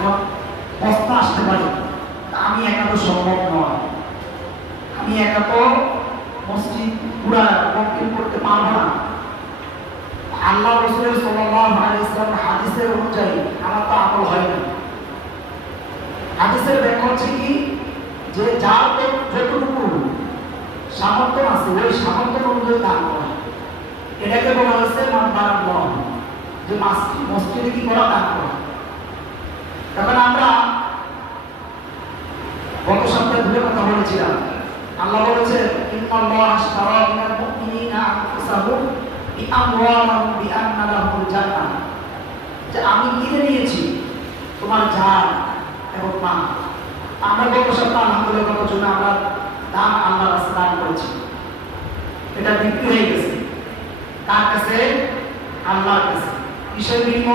এখন প্রশ্ন আসতে পারে, আমি একা তো সম্ভব নয়, আমি একা তো মসজিদ পুরা কমপ্লিট করতে পারবো না। আল্লাহ রাসূল সাল্লাল্লাহু আলাইহি ওয়াসাল্লাম হাদিসের অনুযায়ী আমার তো আমল হয় না। হাদিসের ব্যাখ্যা হচ্ছে কি, যে যার যতটুকু সামর্থ্য আছে ওই সামর্থ্য অনুযায়ী দান করা, এটাকে বলা হচ্ছে মানবারাল্লাহ, যে মসজিদে কি করা, দান করা। তখন আমরা গত সপ্তাহে ধরে কথা বলেছিলাম, আল্লাহ বলেছে ইন্নাল্লাহা আশতারা মিনাল মুমিনিনা আনফুসাহুম বিআমওয়ালিহিম বিআন্না লাহুমুল জান্নাহ, যে আমি কিনে নিয়েছি তোমার জান এবং মাল। আমরা গত সপ্তাহে আলহামদুলিল্লাহ কত জন্য আমরা দান আল্লাহর রাস্তায় দান করেছি, এটা বিক্রি হয়ে গেছে কার কাছে? আল্লাহর কাছে। কিসের বিনিময়ে?